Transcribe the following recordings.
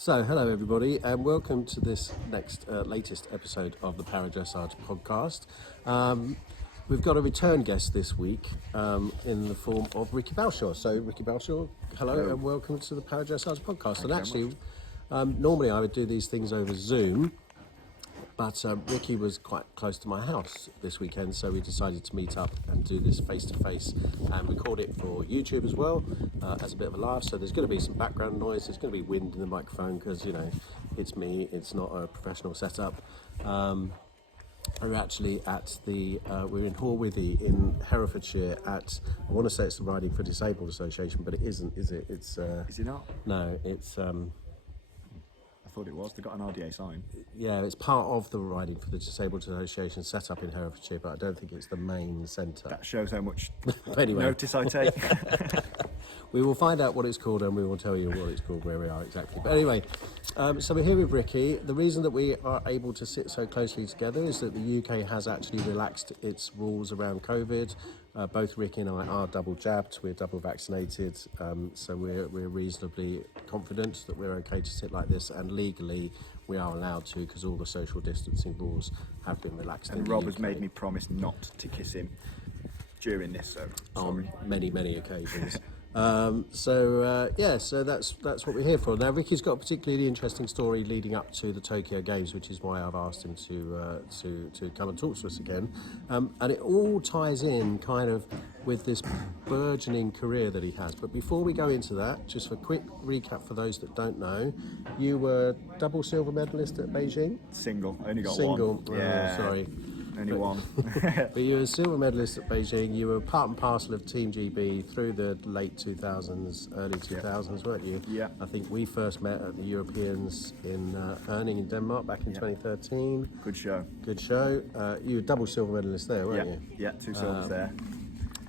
So, hello everybody, and welcome to this latest episode of the Dressage podcast. We've got a return guest this week in the form of Ricky Balshaw. So, Ricky Balshaw, hello and welcome to the Dressage podcast. And actually, normally I would do these things over Zoom, but Ricky was quite close to my house this weekend, so we decided to meet up and do this face-to-face and record it for YouTube as well, as a bit of a laugh. So there's going to be some background noise, there's going to be wind in the microphone because, you know, it's me, it's not a professional setup. We're actually at we're in Horwithy in Herefordshire at, I want to say it's the Riding for Disabled Association, but it isn't, is it? It's Is it not? No, it's... I thought it was. They got an RDA sign. Yeah, it's part of the Riding for the Disabled Association set up in Herefordshire, but I don't think it's the main centre. That shows how much Anyway. notice I take. We will find out what it's called and we will tell you what it's called, where we are exactly. But anyway, so we're here with Ricky. The reason that we are able to sit so closely together is that the UK has actually relaxed its rules around COVID. Both Ricky and I are double jabbed, we're double vaccinated, so we're reasonably confident that we're okay to sit like this, and legally we are allowed to because all the social distancing rules have been relaxed. And Rob has made me promise not to kiss him during this, so sorry. On many occasions. So that's what we're here for. Now, Ricky's got a particularly interesting story leading up to the Tokyo Games, which is why I've asked him to come and talk to us again. And it all ties in kind of with this burgeoning career that he has. But before we go into that, just for a quick recap for those that don't know, you were double silver medalist at Beijing? Single. I only got Single. one. Yeah. Sorry. Only one. But you were a silver medalist at Beijing. You were part and parcel of Team GB through the late 2000s, early 2000s, weren't you? Yeah. I think we first met at the Europeans in Herning in Denmark back in 2013. Good show. Good show. You were double silver medalist there, weren't you? Yeah, 2 silvers there.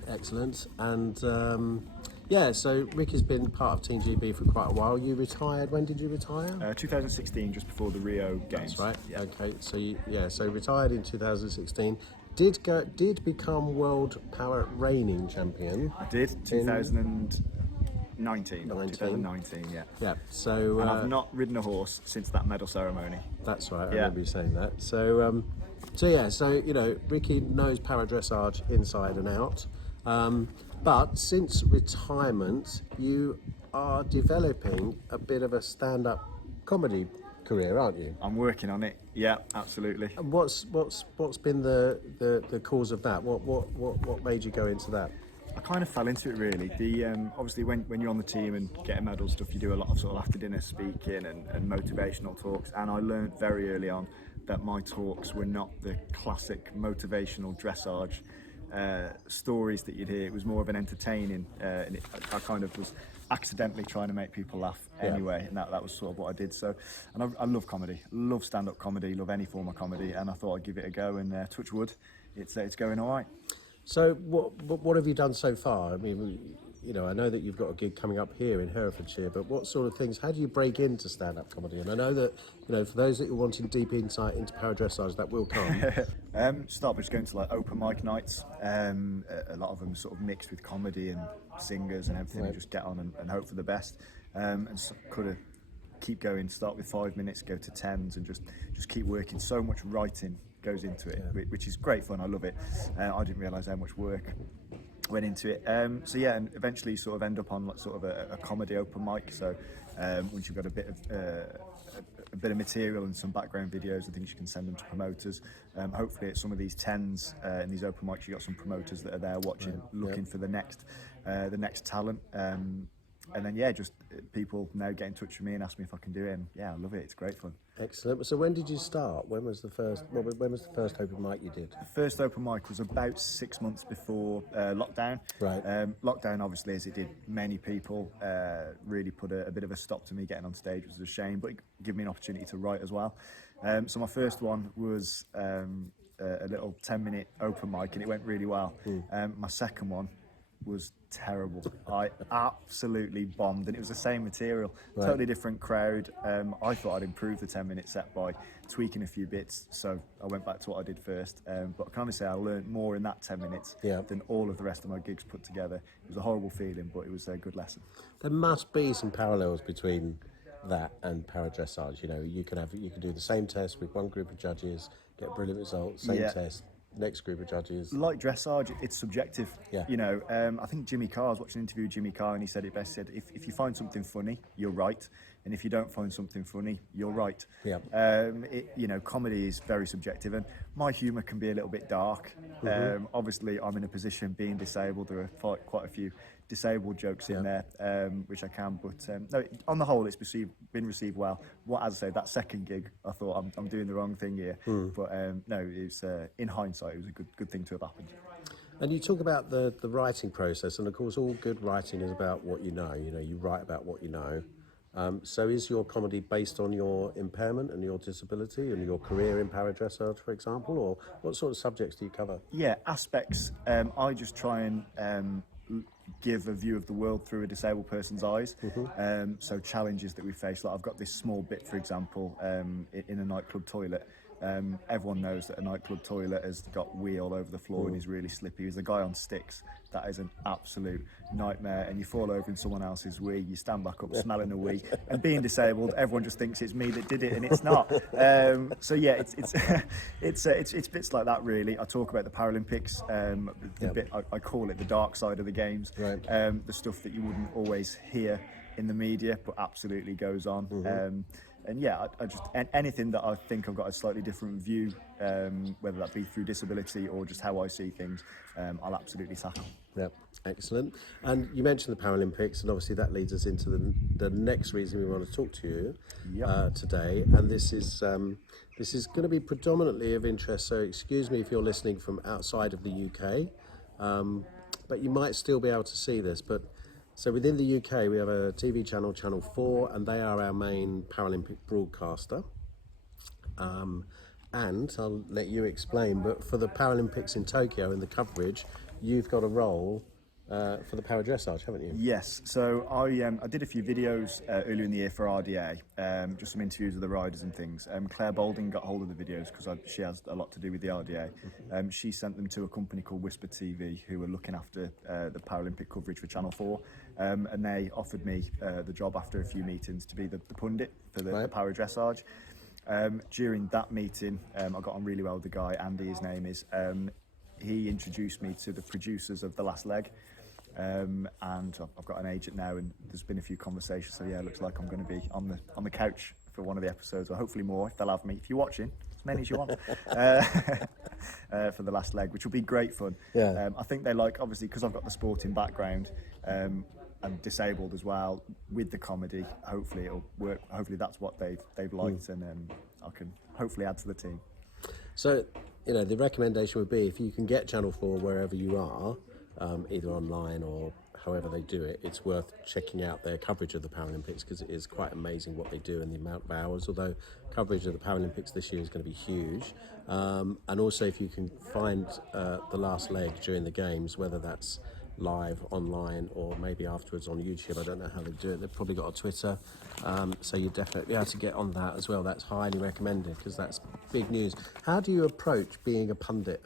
Excellent. And so Ricky's been part of Team GB for quite a while. You retired. When did you retire? 2016, just before the Rio Games. That's right. Yeah. Okay. So retired in 2016. Did become world power reigning champion. I did. 2019. 2019. Yeah. Yeah. So and I've not ridden a horse since that medal ceremony. That's right. I Yeah. remember you saying that. So you know, Ricky knows para dressage inside and out. But since retirement, you are developing a bit of a stand-up comedy career, aren't you? I'm working on it. Yeah, absolutely. And what's been the cause of that? What made you go into that? I kind of fell into it really. Obviously when you're on the team and getting medal stuff, you do a lot of sort of after dinner speaking and motivational talks. And I learned very early on that my talks were not the classic motivational dressage stories that you'd hear. It was more of an entertaining, and I kind of was accidentally trying to make people laugh anyway, and that was sort of what I did. So, and I love comedy, love stand-up comedy, love any form of comedy, and I thought I'd give it a go. And touch wood, it's going all right. So what have you done so far? I mean, you know, I know that you've got a gig coming up here in Herefordshire, but what sort of things, how do you break into stand-up comedy? And I know that, you know, for those that are wanting deep insight into para dressage, that will come. Start by just going to like open mic nights. A lot of them sort of mixed with comedy and singers and everything, and just get on and hope for the best. And so could have keep going, start with 5 minutes, go to 10s, and just keep working. So much writing goes into it, which is great fun. I love it. I didn't realise how much work went into it. And eventually sort of end up on like sort of a comedy open mic. So once you've got a bit of material and some background videos and things, you can send them to promoters. Hopefully at some of these 10s and these open mics, you got some promoters that are there watching, looking for the next talent. And then just people now get in touch with me and ask me if I can do it. And I love it. It's great fun. Excellent. So when did you start? When was the first open mic you did? The first open mic was about 6 months before lockdown. Right. Lockdown, obviously, as it did many people, really put a bit of a stop to me getting on stage, which was a shame, but it gave me an opportunity to write as well. So my first one was a little 10-minute open mic, and it went really well. My second one was terrible. I absolutely bombed, and it was the same material, totally different crowd. I thought I'd improve the 10-minute set by tweaking a few bits, so I went back to what I did first. But I can honestly say I learned more in that 10 minutes than all of the rest of my gigs put together. It was a horrible feeling, but it was a good lesson. There must be some parallels between that and paradressage? You know, you can do the same test with one group of judges, get brilliant results, same test, next group of judges. Like dressage, it's subjective. Yeah. You know, I think Jimmy Carr, I was watching an interview with Jimmy Carr, and he said it best. He said, if you find something funny, you're right, and if you don't find something funny, you're right. Yeah. You know, comedy is very subjective, and my humour can be a little bit dark. Obviously, I'm in a position, being disabled, there are quite a few disabled jokes in there, which I can, but no, on the whole, it's been received well. As I say, that second gig, I thought I'm doing the wrong thing here, but no, it's in hindsight, it was a good thing to have happened. And you talk about the writing process, and of course, all good writing is about what you know. You know, you write about what you know. So is your comedy based on your impairment and your disability and your career in paradressage, for example, or what sort of subjects do you cover? Yeah, aspects. I just try and give a view of the world through a disabled person's eyes. So challenges that we face, like I've got this small bit, for example, in a nightclub toilet. Everyone knows that a nightclub toilet has got wee all over the floor and is really slippy. There's a guy on sticks. That is an absolute nightmare. And you fall over in someone else's wee, you stand back up smelling a wee. And being disabled, everyone just thinks it's me that did it, and it's not. So yeah, it's bits like that really. I talk about the Paralympics. The bit I call it the dark side of the games. Right. The stuff that you wouldn't always hear in the media, but absolutely goes on. And yeah, I just anything that I think I've got a slightly different view, whether that be through disability or just how I see things, I'll absolutely tackle. Yeah, excellent. And you mentioned the Paralympics, and obviously that leads us into the next reason we want to talk to you today. And this is going to be predominantly of interest. So excuse me if you're listening from outside of the UK, but you might still be able to see this. But so within the UK, we have a TV channel, Channel 4, and they are our main Paralympic broadcaster. And I'll let you explain, but for the Paralympics in Tokyo and the coverage, you've got a role for the paradressage, haven't you? Yes, so I did a few videos earlier in the year for RDA, just some interviews with the riders and things. Claire Balding got hold of the videos because she has a lot to do with the RDA. She sent them to a company called Whisper TV, who were looking after the Paralympic coverage for Channel 4, and they offered me the job after a few meetings to be the pundit for the paradressage. During that meeting, I got on really well with the guy, Andy, his name is. He introduced me to the producers of The Last Leg. And I've got an agent now, and there's been a few conversations. So yeah, it looks like I'm going to be on the couch for one of the episodes, or hopefully more if they'll have me. If you're watching, as many as you want, for The Last Leg, which will be great fun. Yeah. I think they like, obviously, because I've got the sporting background. I'm disabled as well with the comedy. Hopefully it'll work. Hopefully that's what they've liked, and I can hopefully add to the team. So, you know, the recommendation would be if you can get Channel 4 wherever you are, either online or however they do it, it's worth checking out their coverage of the Paralympics, because it is quite amazing what they do and the amount of hours, although coverage of the Paralympics this year is going to be huge. And also if you can find The Last Leg during the games, whether that's live online or maybe afterwards on YouTube. I don't know how they do it. They've probably got a Twitter, so you're definitely able to get on that as well. That's highly recommended because that's big news. How do you approach being a pundit?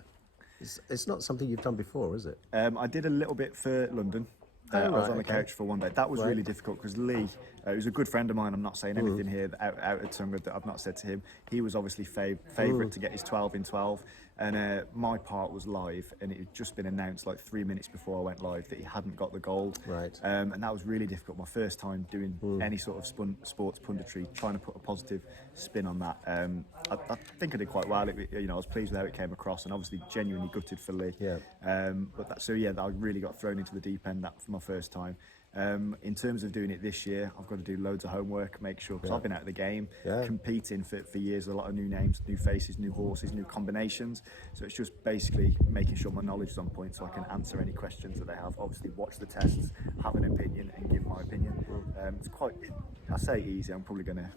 It's not something you've done before, is it? I did a little bit for London. I was on the couch for one day. That was really difficult because Lee, who's a good friend of mine, I'm not saying anything here out of tongue that I've not said to him. He was obviously favourite to get his 12 in 12. And my part was live, and it had just been announced like 3 minutes before I went live that he hadn't got the gold. Right. And that was really difficult. My first time doing any sort of sports punditry, trying to put a positive spin on that. I think I did quite well. I was pleased with how it came across, and obviously genuinely gutted for Lee. Yeah. I really got thrown into the deep end that for my first time. In terms of doing it this year, I've got to do loads of homework, make sure, because I've been out of the game, competing for years, a lot of new names, new faces, new horses, new combinations. So it's just basically making sure my knowledge is on point so I can answer any questions that they have. Obviously watch the tests, have an opinion and give my opinion. It's quite, I say easy, I'm probably going to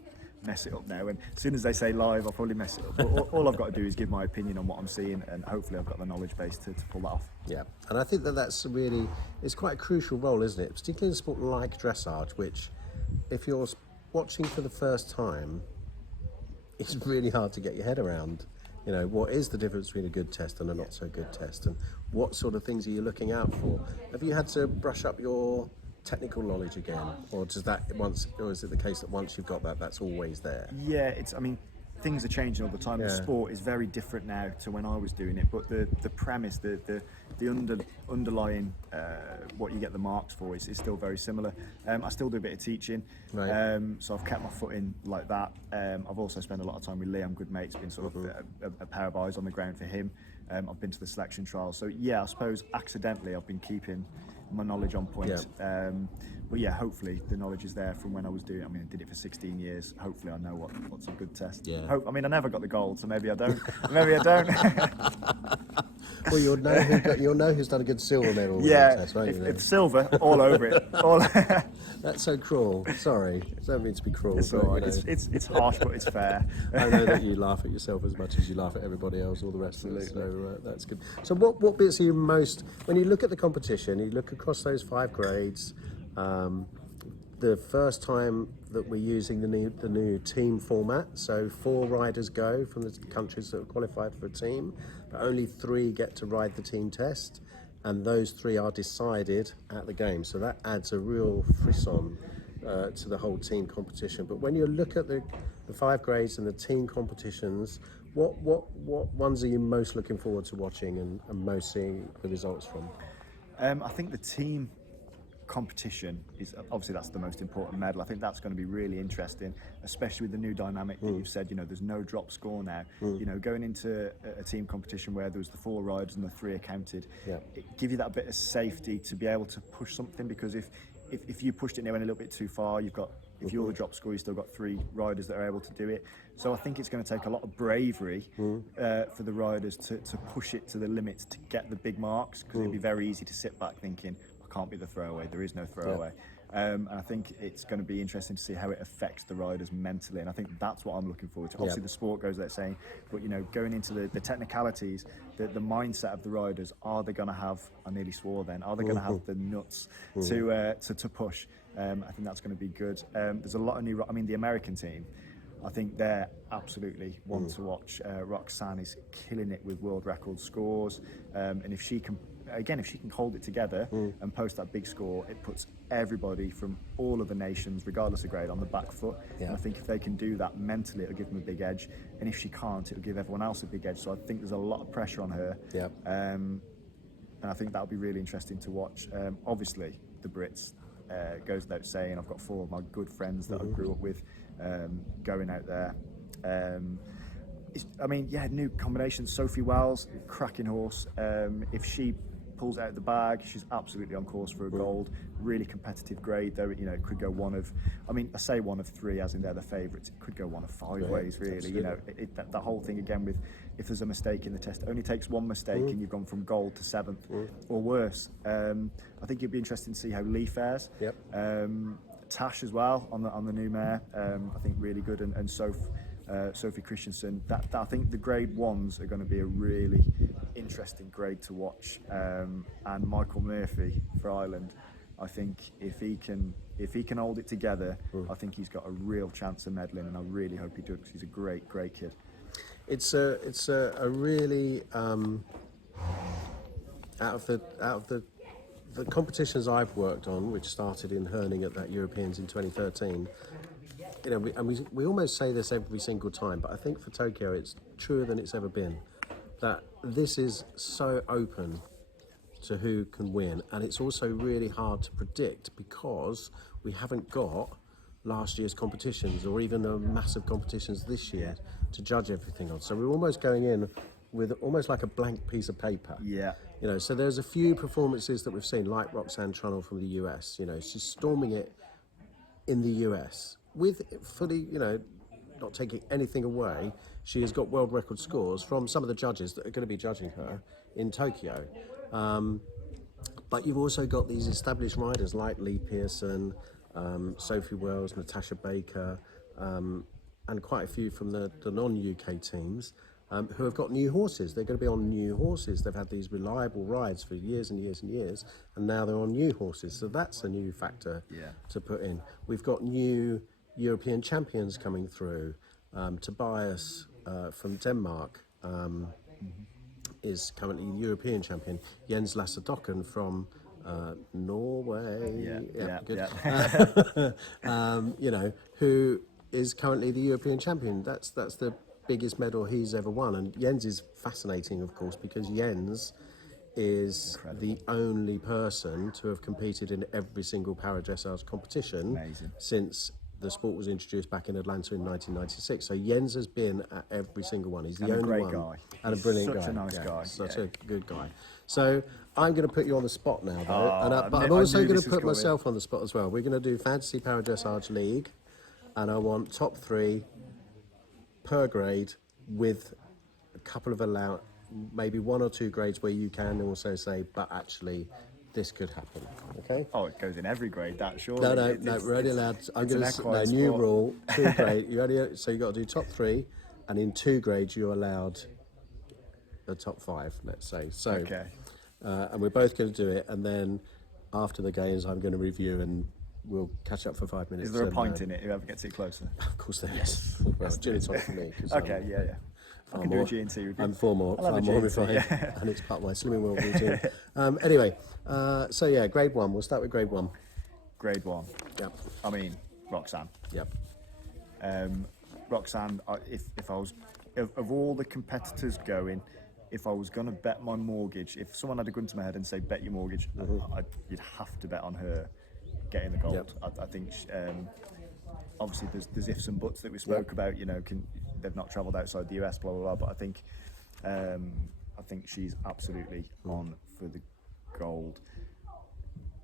mess it up now, and as soon as they say live I'll probably mess it up, but all I've got to do is give my opinion on what I'm seeing, and hopefully I've got the knowledge base to pull that off. Yeah, and I think that's really, it's quite a crucial role, isn't it, particularly in a sport like dressage, which if you're watching for the first time, it's really hard to get your head around. You know, what is the difference between a good test and a not so good test, and what sort of things are you looking out for? Have you had to brush up your technical knowledge again, or is it the case that once you've got that, that's always there? Yeah, things are changing all the time. The sport is very different now to when I was doing it, but the premise, the underlying what you get the marks for is still very similar. I still do a bit of teaching, right. So I've kept my foot in like that. I've also spent a lot of time with Liam, good mates, been sort of a pair of eyes on the ground for him. I've been to the selection trials, so yeah, I suppose accidentally I've been keeping my knowledge on point. But yeah, hopefully the knowledge is there from when I was doing it. I mean, I did it for 16 years. Hopefully I know what's a good test. Yeah. I never got the gold, so maybe I don't. Maybe I don't. Well, you'll know who's done a good silver medal with Yeah, that test, won't you? it's silver all over it. That's so cruel. Sorry, I don't mean to be cruel. It's but, all right. It's harsh, but it's fair. I know that you laugh at yourself as much as you laugh at everybody else, all the rest of us. So that's good. So what bits are you most, when you look at the competition, you look across those 5 grades, the first time that we're using the new team format, so 4 riders go from the countries that are qualified for a team, but only 3 get to ride the team test, and those 3 are decided at the game. So that adds a real frisson to the whole team competition. But when you look at the 5 grades and the team competitions, what ones are you most looking forward to watching and most seeing the results from? I think the team competition is obviously, that's the most important medal. I think that's going to be really interesting, especially with the new dynamic that you've said, there's no drop score now. Going into a team competition where there was the 4 riders and the 3 are counted, it give you that bit of safety to be able to push something, because if you pushed it now a little bit too far, if you're the drop score, you've still got 3 riders that are able to do it. So I think it's going to take a lot of bravery for the riders to push it to the limits to get the big marks, because it'd be very easy to sit back thinking, can't be the throwaway, there is no throwaway. And I think it's going to be interesting to see how it affects the riders mentally, and I think that's what I'm looking forward to. Obviously the sport goes without saying, but going into the technicalities, the mindset of the riders, are they going to have, I nearly swore then, are they going to have the nuts to push? I think that's going to be good. There's a lot of the American team, I think they're absolutely one to watch. Roxanne is killing it with world record scores, and if she can hold it together and post that big score, it puts everybody from all of the nations, regardless of grade, on the back foot. And I think if they can do that mentally, it'll give them a big edge. And if she can't, it'll give everyone else a big edge. So I think there's a lot of pressure on her. And I think that'll be really interesting to watch. Obviously, the Brits, goes without saying. I've got 4 of my good friends that I grew up with going out there. New combination. Sophie Wells, cracking horse. If she pulls out the bag, she's absolutely on course for a gold. Really competitive grade, though. It could go one of 3, as in they're the favourites. It could go one of 5 ways, really. Absolutely. The whole thing again with, if there's a mistake in the test, it only takes one mistake and you've gone from gold to 7th or worse. I think it'd be interesting to see how Lee fares. Tash as well on the new mare. I think really good, and Sophie Christensen. I think the grade 1s are going to be a really interesting grade to watch. And Michael Murphy for Ireland, I think if he can hold it together, I think he's got a real chance of medaling, and I really hope he does, because he's a great kid. It's a really out of the competitions I've worked on, which started in Herning at that Europeans in 2013. We almost say this every single time, but I think for Tokyo it's truer than it's ever been. That this is so open to who can win, and it's also really hard to predict because we haven't got last year's competitions or even the massive competitions this year to judge everything on. So we're almost going in with almost like a blank piece of paper. So there's a few performances that we've seen, like Roxanne Trunnell from the US. She's storming it in the US with fully, not taking anything away. She has got world record scores from some of the judges that are going to be judging her in Tokyo. But you've also got these established riders like Lee Pearson, Sophie Wells, Natasha Baker, and quite a few from the non-UK teams who have got new horses. They're going to be on new horses. They've had these reliable rides for years and years and years, and now they're on new horses. So that's a new factor to put in. We've got new European champions coming through. Tobias from Denmark is currently the European champion. Jens Lassedokken from Norway. Good. Yeah. You know, who is currently the European champion. That's the biggest medal he's ever won. And Jens is fascinating, of course, because Jens is the only person to have competed in every single para-dressage competition Amazing. since the sport was introduced back in Atlanta in 1996. So Jens has been at every single one. He's the And a only great one. guy. And He's a brilliant guy. such a nice guy. Such Yeah. a good guy. So I'm going to put you on the spot now, though. Oh, But I I'm also knew going this to was put coming. myself on the spot as well. We're going to do Fantasy Para-Dressage League, and I want top 3 per grade with a couple of maybe 1 or 2 grades where you can also say, but actually, this could happen. Okay? Oh, it goes in every grade, that surely. No, we're only allowed. I'm it's going an to equine new sport. rule: 2 grade. So you got to do top 3, and in 2 grades you're allowed the top 5. Let's say. So, Okay. and we're both going to do it, and then after the games, I'm going to review and we'll catch up for 5 minutes. Is there a pint in it, whoever gets it closer? Of course there is. Well, gin and tonic for me. Okay, yeah. I can do a G&T with you. I'm far more G&T, refined, yeah. and it's part of my slimming world routine. Anyway, so yeah, grade 1. We'll start with grade 1. Grade 1. Yep. I mean, Roxanne. Yep. Roxanne, if I was, of all the competitors going, if I was going to bet my mortgage, if someone had a gun to my head and say, bet your mortgage, you'd have to bet on her getting the gold. Yep. I think, obviously, there's ifs and buts that we spoke about, you know, they've not travelled outside the US, blah, blah, blah, but I think she's absolutely on for the gold.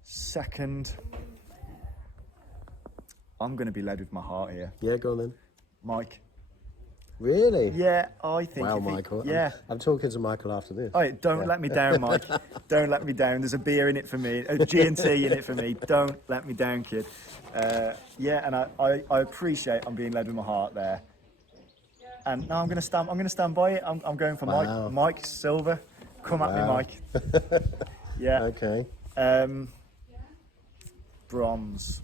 Second, I'm going to be led with my heart here. Yeah, go on then. Mike. Really? Yeah, I think. Wow, Michael. Yeah. I'm talking to Michael after this. Oh, don't let me down, Mike. Don't let me down. There's a beer in it for me, a G&T in it for me. Don't let me down, kid. Yeah, and I appreciate I'm being led with my heart there. And now I'm going to stand by it. I'm going for Wow. Mike Silver. Come at me, Wow. Mike. Yeah. Okay. Bronze.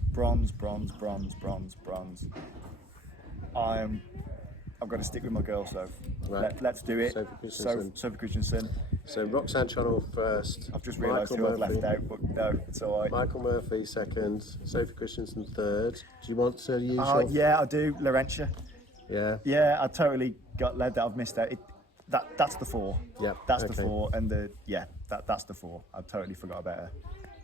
I've got to stick with my girls though. Right. Let's do it. Sophie Christensen. Sophie Christensen. So Roxanne Channel first. I've just realised Michael who I've Murphy. left out, but no, it's all right. Michael Murphy second. Sophie Christensen third. Do you want to use your... Yeah, I do. Laurentia. Yeah. Yeah, I totally got led that I've missed out. That's the 4. Yep, That's okay. the 4, and that's the 4. I totally forgot about her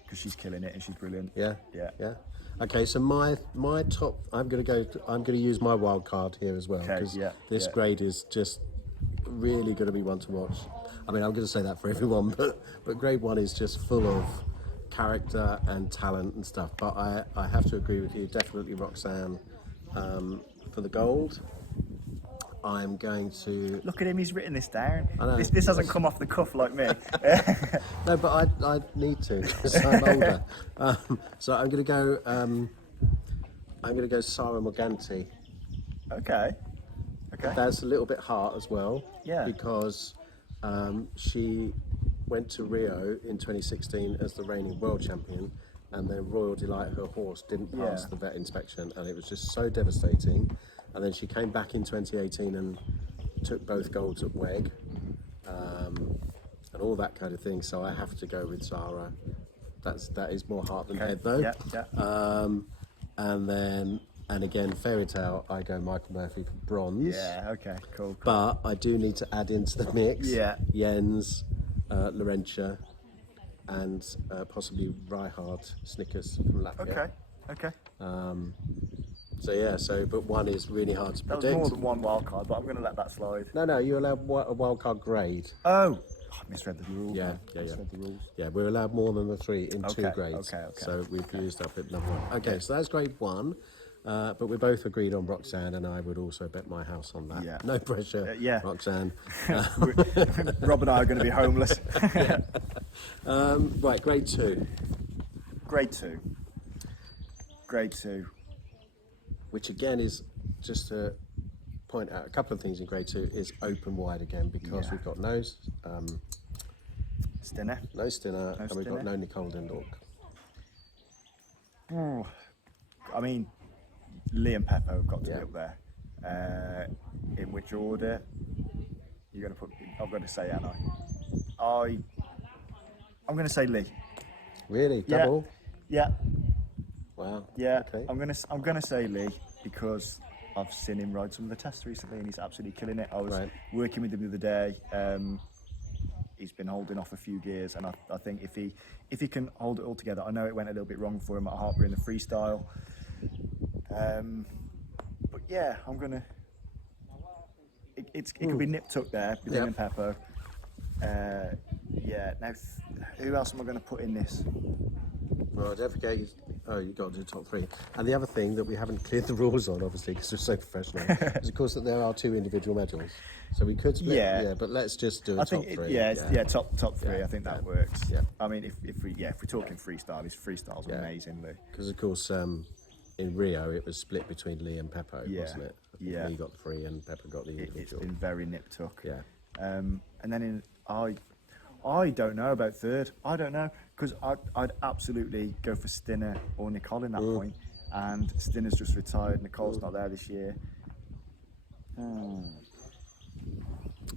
because she's killing it and she's brilliant. Yeah. Yeah. Yeah. Okay, so my top, I'm going to use my wild card here as well, Okay, because yeah, this yeah. grade is just really going to be one to watch. I mean, I'm going to say that for everyone, but grade 1 is just full of character and talent and stuff. But I have to agree with you, definitely Roxanne for the gold. I'm going to... Look at him, he's written this down. I know. This hasn't come off the cuff like me. No, but I need to because I'm older. So I'm going to go Sarah Morganti. Okay. That's a little bit hard as well. Yeah. Because she went to Rio in 2016 as the reigning world champion, and then Royal Delight, her horse, didn't pass the vet inspection, and it was just so devastating. And then she came back in 2018 and took both golds at WEG, and all that kind of thing. So I have to go with Sarah. That is more heart than head, though. Yeah. And again, fairy tale, I go Michael Murphy for bronze. Yeah, okay, cool. But I do need to add into the mix Jens, Laurentia, and possibly Reihard Snickers from Latvia. Okay. But 1 is really hard to That was predict. more than 1 wild card, but I'm going to let that slide. No, you're allowed a wild card grade. Oh, I misread the rules. Yeah. Misread the rules. Yeah, we're allowed more than the 3 in 2 grades. Okay. So we've used up at number 1. Okay, so that's grade 1. But we both agreed on Roxanne, and I would also bet my house on that. Yeah. No pressure, Roxanne. Rob and I are going to be homeless. Right, grade 2. Grade 2. Which again is, just to point out a couple of things in grade 2, is open wide again, because we've got no Stinner. and we've got no Nicole Dindork. I mean, Lee and Peppo have got to be up there. In which order? You're going to put... I've got to say Anna. I'm going to say Lee. Really? Yeah. Double? Yeah. Wow. Yeah. Okay. I'm gonna say Lee because I've seen him ride some of the tests recently and he's absolutely killing it. I was Right. working with him the other day. He's been holding off a few gears, and I think if he can hold it all together, I know it went a little bit wrong for him at Hartbury in the freestyle. But yeah, I'm gonna. It could be nip tuck there with him and Peppo. Yeah. Now, who else am I going to put in this? Well, don't forget, you've got to do top three. And the other thing that we haven't cleared the rules on, obviously, because we're so professional, is of course that there are 2 individual medals. So we could split, but let's just do a top three. Top three. I think that works. Yeah. I mean, if we're talking freestyle, his freestyle's amazing, Lee. Because of course, in Rio it was split between Lee and Peppo, wasn't it? I think Lee got 3 and Peppo got the individual. It's been very nip tuck. Yeah. And then I don't know about third. I don't know because I'd absolutely go for Stinner or Nicole in that point. And Stinner's just retired. Nicole's not there this year.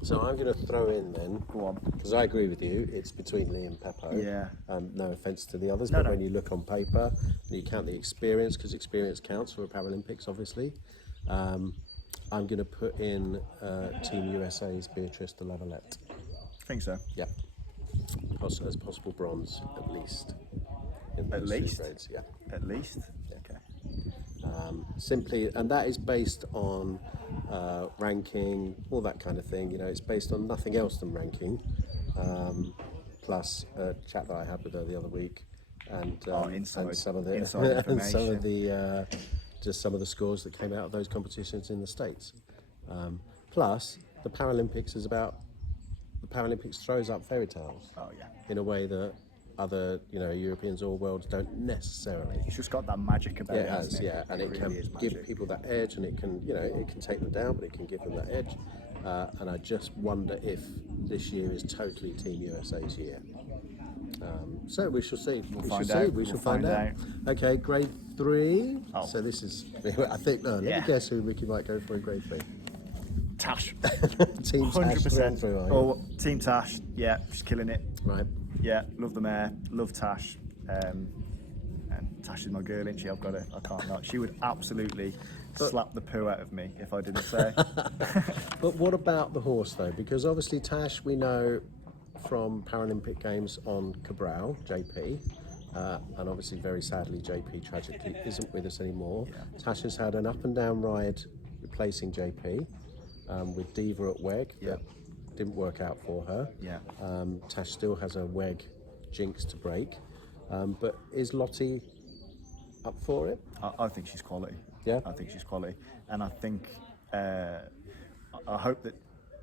So I'm going to throw in then. Go on. Because I agree with you. It's between Lee and Peppo. Yeah. No offence to the others, but when you look on paper and you count the experience, because experience counts for Paralympics, obviously. I'm going to put in Team USA's Beatrice de Lavalette. I think so. Yeah. As possible bronze, at least. At least? Grades, yeah. At least? Yeah. Okay. Simply, and that is based on ranking, all that kind of thing. You know, it's based on nothing else than ranking. Plus a chat that I had with her the other week, and some of the and some of the just some of the scores that came out of those competitions in the States. Plus, the Paralympics is about the Paralympics throws up fairy tales. Oh yeah. In a way that other, Europeans or worlds don't necessarily. It's just got that magic about it, hasn't it? Yeah, and it really can give people that edge, and it can, it can take them down, but it can give them that edge. And I just wonder if this year is totally Team USA's year. So we shall see. We shall find out. Okay, grade 3. Oh. So this is, I think. Let me guess who Ricky might go for in grade 3. Tash. Team 100%. Oh, Team Tash. Yeah, she's killing it. Right. Yeah, love the mare, love Tash. And Tash is my girl, isn't she? I can't not. She would absolutely slap the poo out of me if I didn't say. But what about the horse though? Because obviously Tash, we know from Paralympic Games on Cabral, JP, and obviously very sadly JP tragically isn't with us anymore. Yeah. Tash has had an up and down ride replacing JP with Diva at WEG. Yeah. Didn't work out for her. Yeah. Tash still has a WEG jinx to break. But is Lottie up for it? I think she's quality. Yeah. I think she's quality. And I think, I hope that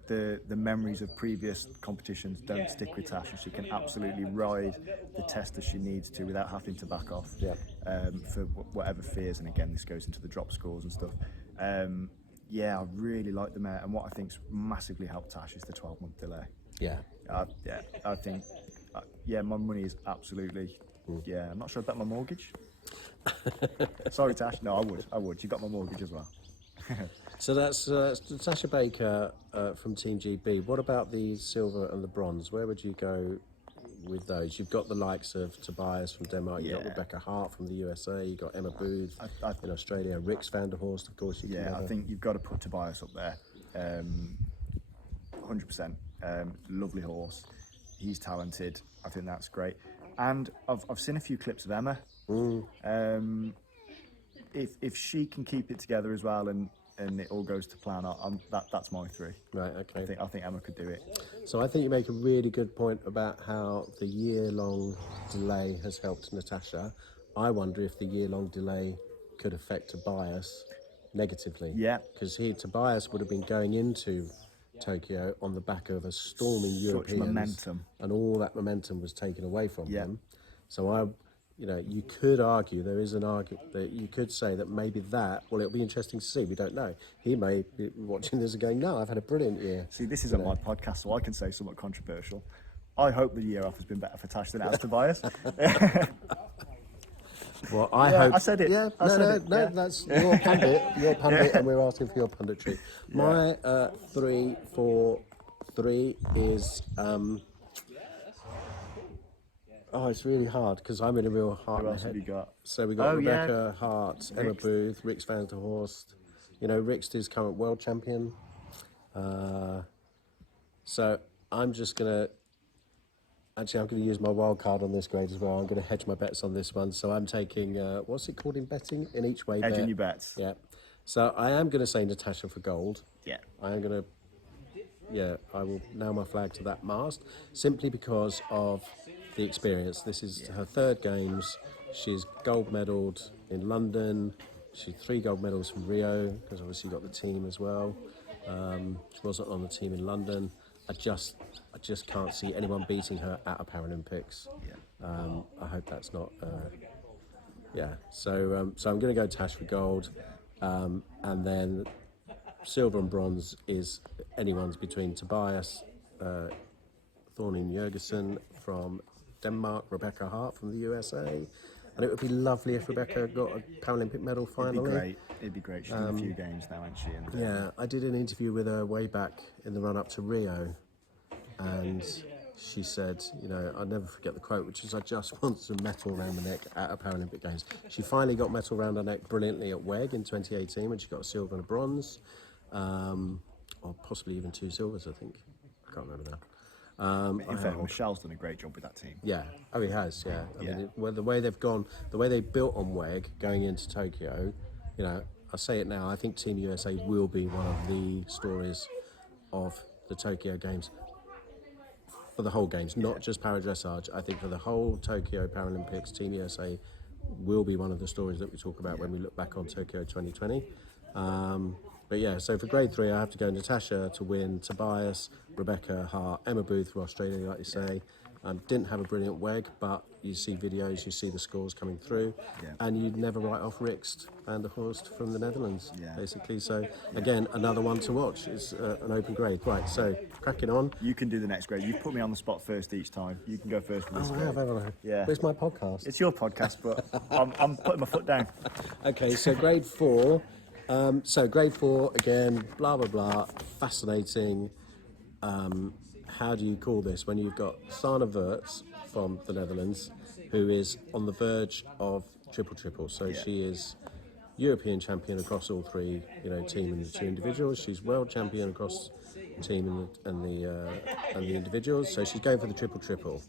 the memories of previous competitions don't stick with Tash, and she can absolutely ride the test as she needs to without having to back off for whatever fears. And again, this goes into the drop scores and stuff. I really like the mare, and what I think's massively helped Tash is the 12-month delay. Yeah. I think, my money is absolutely, I'm not sure I'd bet my mortgage. Sorry, Tash. No, I would. You got my mortgage as well. So that's Natasha Baker from Team GB. What about the silver and the bronze? Where would you go with those? You've got the likes of Tobias from Denmark, you've got Rebecca Hart from the USA, you've got Emma Booth in Australia, Rix van der Horst, of course. I think you've got to put Tobias up there. 100%. Lovely horse. He's talented. I think that's great. And I've seen a few clips of Emma. If she can keep it together as well and it all goes to plan, that's my 3. Right, okay. I think Emma could do it. So I think you make a really good point about how the year-long delay has helped Natasha. I wonder if the year-long delay could affect Tobias negatively. Yeah. Because Tobias would have been going into Tokyo on the back of a storming Europeans. Momentum. And all that momentum was taken away from him. So you could argue, there is an argument that you could say that maybe it'll be interesting to see, we don't know. He may be watching this and going, no, I've had a brilliant year. See, this isn't my podcast, so I can say somewhat controversial. I hope the year off has been better for Tash than it has Tobias. Well, I hope. I said it. Yeah, no, that's your pundit, and we're asking for your punditry. My 3, 4, 3 is Oh, it's really hard because I'm in a real heart. Who else have you got? So we got Oh, yeah. Rebecca Hart, Emma Rixt. Booth, Rix van der Horst. You know, Rixt is current world champion. So I'm just gonna. Actually, I'm going to use my wild card on this grade as well. I'm going to hedge my bets on this one. So I'm taking, what's it called in betting? In each way bet. Hedging your bets. Yeah. So I am going to say Natasha for gold. Yeah. I am going to, I will nail my flag to that mast simply because of the experience. This is her third games. She's gold medalled in London. She's 3 gold medals from Rio because obviously got the team as well. She wasn't on the team in London. I just can't see anyone beating her at a Paralympics. Yeah. I hope that's not. So I'm going to go Tash for gold, and then silver and bronze is anyone's between Tobias Thorning Jørgensen from Denmark, Rebecca Hart from the USA. And it would be lovely if Rebecca got a Paralympic medal finally. It'd be great. She's done a few games now, hasn't she? And, Yeah, I did an interview with her way back in the run-up to Rio, and she said, you know, I'll never forget the quote, which is, I just want some metal around the neck at a Paralympic Games. She finally got metal around her neck brilliantly at WEG in 2018 when she got a silver and a bronze, or possibly even 2 silvers, I think. I can't remember now. in fact, Michelle's done a great job with that team. Yeah, oh, he has, yeah. I mean, the way they've gone, the way they built on WEG going into Tokyo, you know, I say it now, I think Team USA will be one of the stories of the Tokyo Games for the whole games, not just para-dressage. I think for the whole Tokyo Paralympics, Team USA will be one of the stories that we talk about when we look back on Tokyo 2020. But yeah, so for grade 3, I have to go Natasha to win, Tobias, Rebecca Hart, Emma Booth for Australia, like you say. Didn't have a brilliant WEG, but you see videos, you see the scores coming through, and you'd never write off Rixt van der Horst from the Netherlands, basically. So again, another one to watch. It's an open grade. Right, so cracking on. You can do the next grade. You've put me on the spot first each time. You can go first for this grade. Haven't I? Yeah. Where's my podcast? It's your podcast, but I'm putting my foot down. Okay, so grade 4. Grade 4, again, blah, blah, blah, fascinating. How do you call this when you've got Sana Wirtz from the Netherlands, who is on the verge of triple. So she is European champion across all 3, you know, team and the 2 individuals. She's world champion across team and the individuals. So she's going for the triple.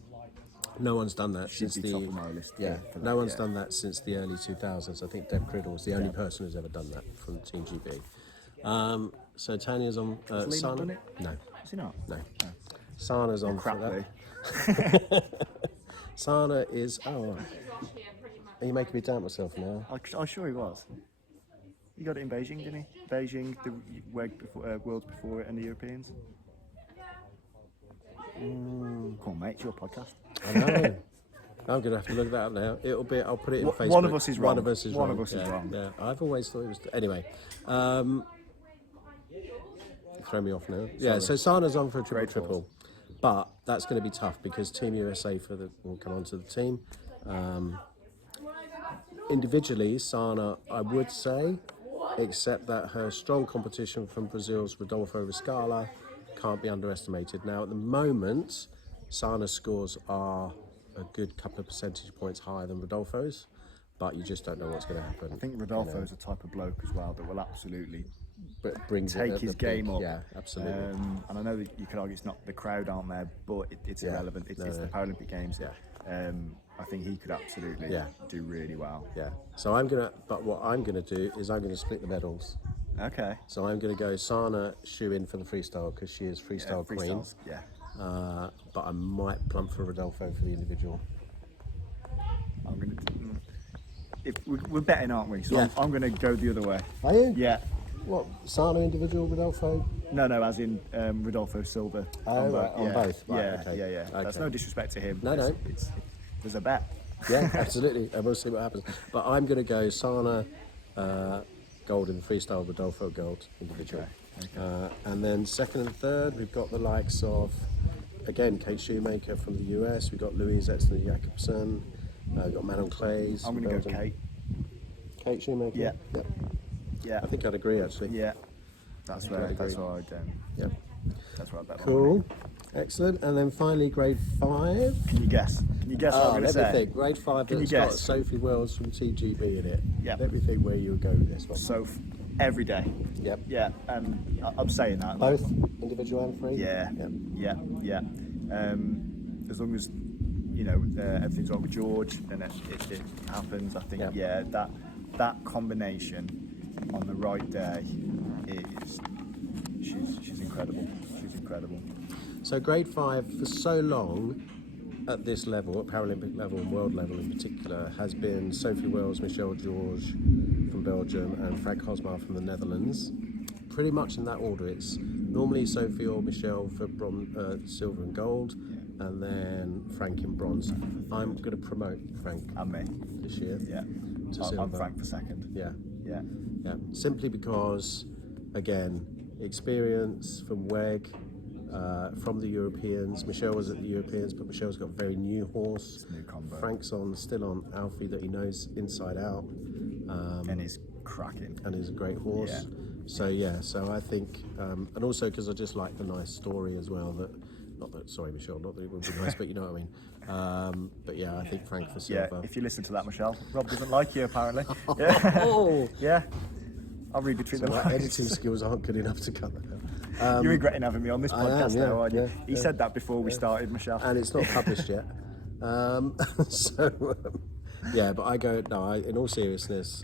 No one's done that since She'd be top of my list. No one's done that since the early 2000s. I think Deb Criddle is the only person who's ever done that from Team GB. So Tanya's on. Has Lee not done it? No. Is he not? No. Sana's on Crap, for Lee. that. Sana is. Oh, right. Are you making me doubt myself now? I'm sure he was. He got it in Beijing, didn't he? Beijing, the WEG before, Worlds before it, and the Europeans. Come on, mate, it's your podcast. I know. I'm going to have to look that up now. I'll put it in Facebook. One of us is wrong. One of us is One wrong. of us is wrong. Yeah, I've always thought it was. Anyway. Throw me off now. Yeah, so Sana's on for a triple. But that's going to be tough because Team USA will come on to the team. Individually, Sana, I would say, except that her strong competition from Brazil's Rodolfo Riscala can't be underestimated. Now, at the moment, Sana's scores are a good couple of percentage points higher than Rodolfo's, but you just don't know what's going to happen. I think Rodolfo's a type of bloke as well that will absolutely brings take his game up. Yeah, absolutely. And I know that you could argue it's not the crowd aren't there, but it's irrelevant. It's the Paralympic Games. Yeah. I think he could absolutely do really well. Yeah. So what I'm gonna do is I'm gonna split the medals. Okay. So I'm gonna go Sana shoe in for the freestyle because she is freestyle queen. Yeah. But I might plump for Rodolfo for the individual. I'm gonna. If we're betting, aren't we? So I'm gonna go the other way. Are you? Yeah. What, Sana individual, Rodolfo? No, as in Rodolfo Silva. Oh, on both. Right, yeah, okay. yeah. Okay. That's no disrespect to him. No. There's a bet. Yeah, absolutely. And we'll see what happens. But I'm going to go Sana gold in the freestyle, Rodolfo gold individual. Okay. And then second and third, we've got the likes of, again, Kate Shoemaker from the US. We've got Louise Etzner Jacobsen. We've got Manon Clays. I'm going to go Kate. Kate Shoemaker? Yeah. Yep. Yeah. I think I'd agree, actually. Yeah. That's where I'd Yeah. That's where I bet. Cool. Excellent. And then finally, grade 5. Can you guess? Can you guess what I'm going to say? Let me think. Grade 5 Can you that's got guess? Sophie Wells from TGB in it. Yeah. Let me think where you would go with this one. Soph, every day. Yep. Yeah, and I'm saying that. Both individual and free? Yeah, Yep. yeah. As long as everything's right with George and it happens, I think that combination on the right day is she's incredible. She's incredible. So grade 5 for so long at this level, at Paralympic level and world level in particular, has been Sophie Wells, Michelle George from Belgium and Frank Hosmar from the Netherlands. Pretty much in that order. It's normally Sophie or Michelle for silver and gold, and then Frank in bronze. I'm going to promote Frank And me. this year. Yeah. To silver. I'm Frank for second. Yeah. Yeah. Yeah. Simply because, again, experience from WEG, from the Europeans. Michelle was at the Europeans, but Michelle's got a very new horse. New combo. Frank's still on Alfie that he knows inside out. And he's cracking. And he's a great horse. Yeah. So I think, and also because I just like the nice story as well. Sorry, Michelle, not that it would be nice, but you know what I mean. But yeah, I think Frank for silver. Yeah, if you listen to that, Michelle, Rob doesn't like you apparently. Yeah. Oh, Yeah. I'll read between the my lines. editing skills aren't good enough to cut that out. You're regretting having me on this podcast am, now, aren't you? yeah, He said that before we started, Michelle. And it's not published yet. But I go, in all seriousness,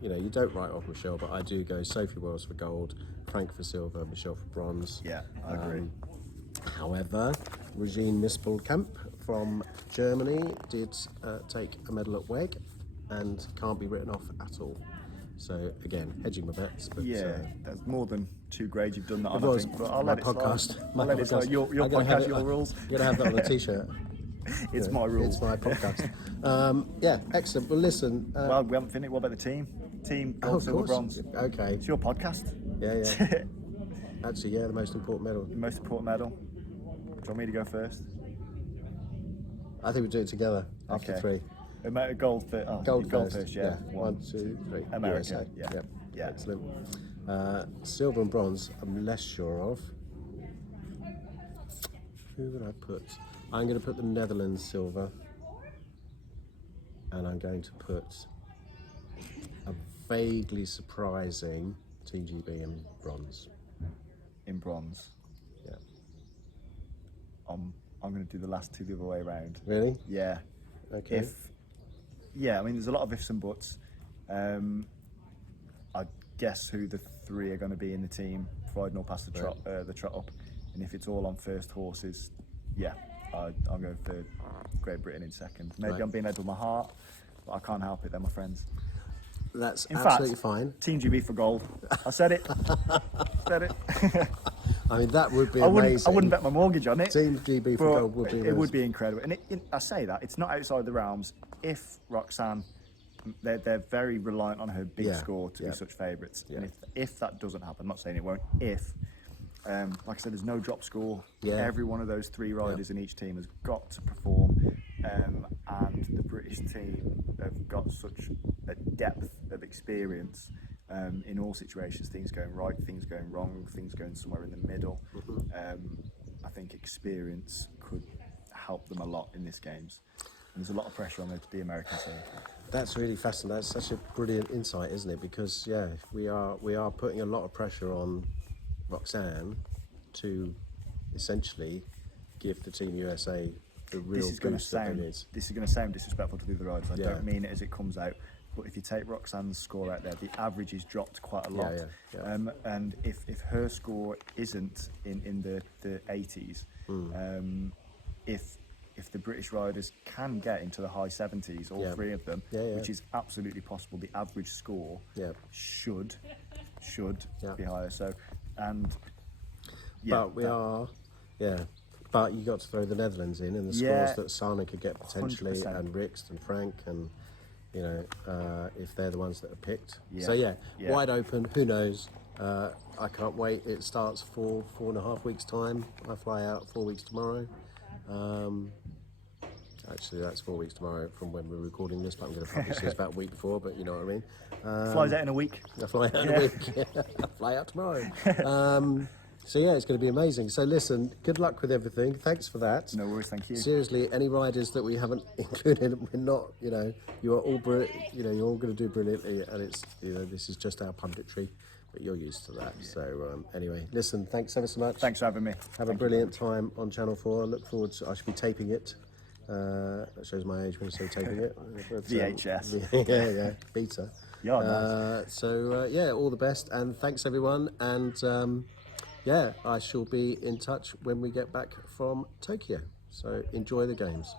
you don't write off Michelle, but I do go Sophie Wells for gold, Frank for silver, Michelle for bronze. Yeah, I agree. However, Regine Mispelkamp from Germany did take a medal at WEG and can't be written off at all. So again, hedging my bets. But, there's more than 2 grades you've done that it on, I was think. But I'll my let podcast. it slide. I'll let it slide. Your podcast, your rules. You're going to have that on a t-shirt. It's my rules. It's my podcast. Excellent. Well, listen. Well, we haven't finished. What about the team? Team gold, silver, bronze. Okay. It's your podcast. Yeah. Actually, the most important medal. The most important medal. Do you want me to go first? I think we do it together after Okay. 3. Gold first. Oh, Gold first, yeah. 1, 2, 3. America. USA. Yeah. Excellent. Silver and bronze, I'm less sure of. Who would I put? I'm going to put the Netherlands silver, and I'm going to put a vaguely surprising TGB in bronze. In bronze. Yeah. I'm going to do the last 2 the other way around. Really? Yeah. Okay. There's a lot of ifs and buts. I guess who the 3 are going to be in the team, providing all pass the trot up. And if it's all on first horses, I'm going for Great Britain in second. Maybe I'm being led with my heart, but I can't help it. They're my friends. That's In absolutely fact, fine. Team GB for gold. I said it. Said it. I mean, that would be I amazing. wouldn't bet my mortgage on it. Team GB for but gold would be amazing. It would be incredible. And I say that, it's not outside the realms. If Roxanne, they're very reliant on her big score to be such favourites. Yeah. And if that doesn't happen, I'm not saying it won't, like I said, there's no drop score. Yeah. Every one of those 3 riders in each team has got to perform. And the British team have got such a depth of experience in all situations, things going right, things going wrong, things going somewhere in the middle. I think experience could help them a lot in these games. And there's a lot of pressure on the American team. That's really fascinating. That's such a brilliant insight, isn't it? Because we are putting a lot of pressure on Roxanne to essentially give the Team USA the real boost that they need. This is going to sound disrespectful to the other riders. I don't mean it as it comes out. But if you take Roxanne's score out there, the average is dropped quite a lot. And if her score isn't in the 80s, if the British riders can get into the high 70s, all 3 of them, which is absolutely possible, the average score should be higher. So, but you got to throw the Netherlands in, and the scores that Sana could get potentially, 100%. and Rix and Frank, and if they're the ones that are picked. Yeah. So wide open. Who knows? I can't wait. It starts 4.5 weeks time. I fly out 4 weeks tomorrow. Actually, that's 4 weeks tomorrow from when we're recording this, but I'm going to publish this about a week before, but you know what I mean. Flies out in a week. I fly out in a week. I fly out tomorrow. So yeah, it's going to be amazing. So listen, good luck with everything. Thanks for that. No worries, thank you. Seriously, any riders that we haven't included, we're not. You are all you're all going to do brilliantly, and it's this is just our punditry, but you're used to that. Yeah. So anyway, listen, thanks ever so much. Thanks for having me. Have a brilliant time on Channel 4. I look forward to. I should be taping it. That shows my age when I say taping it. But, VHS. yeah, beta. Yeah. Nice. So yeah, all the best, and thanks everyone, and yeah, I shall be in touch when we get back from Tokyo. So enjoy the games.